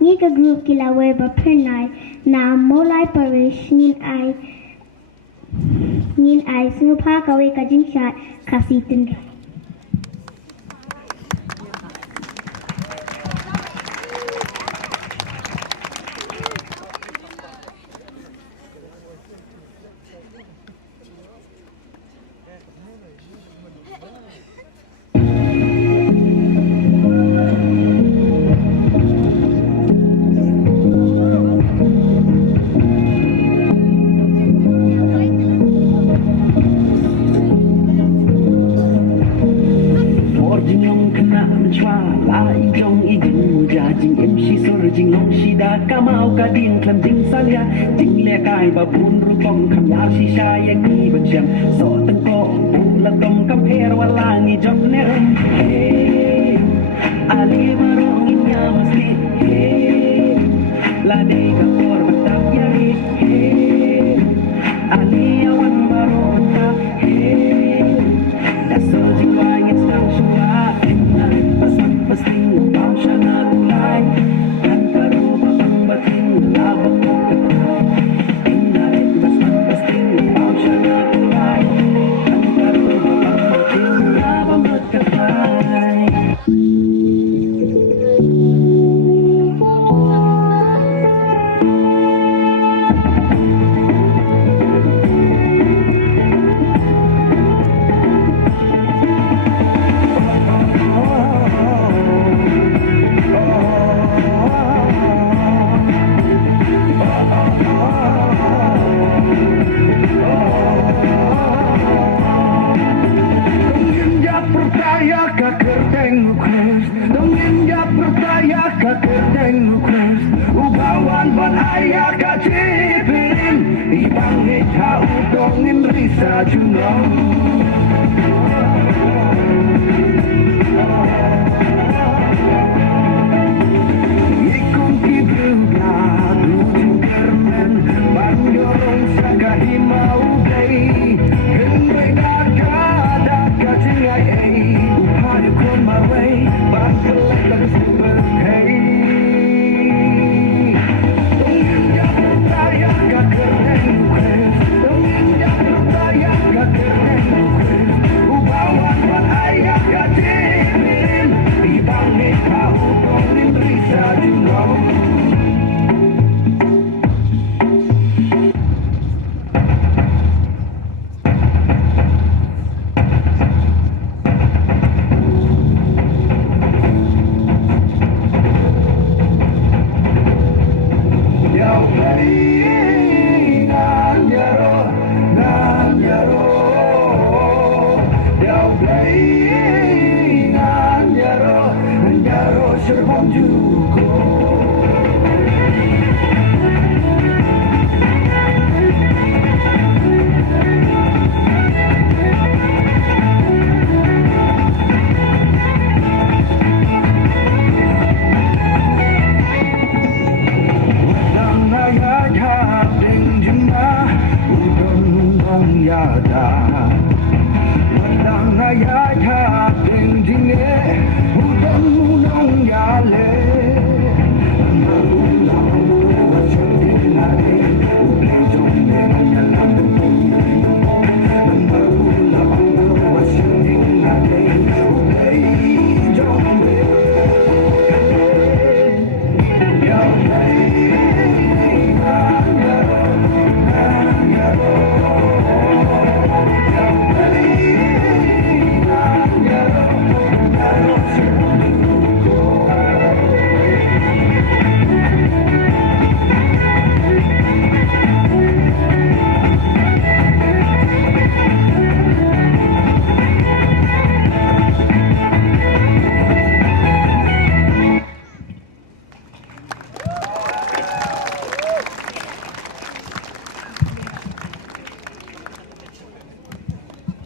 Ni ka group kila weba pernai na molai parish nin ai supa kawe kajing shat kasitin. Jing long shi da ka mau ka ding klam ding salia ding le kai ba bun ru tong kham ya shi sha ya ki ban cham so tan ko bu la tom ka pher wa la ngi jok ne rum he ali ma ro ngi nya masti he la de ka por ba ta ya he ali ya wan ma ro ta he da so jing wa ngi stang shua na pas pas ting pa sha na lai Ubawan ban ayah kacipirin ibang hita utong in risa junong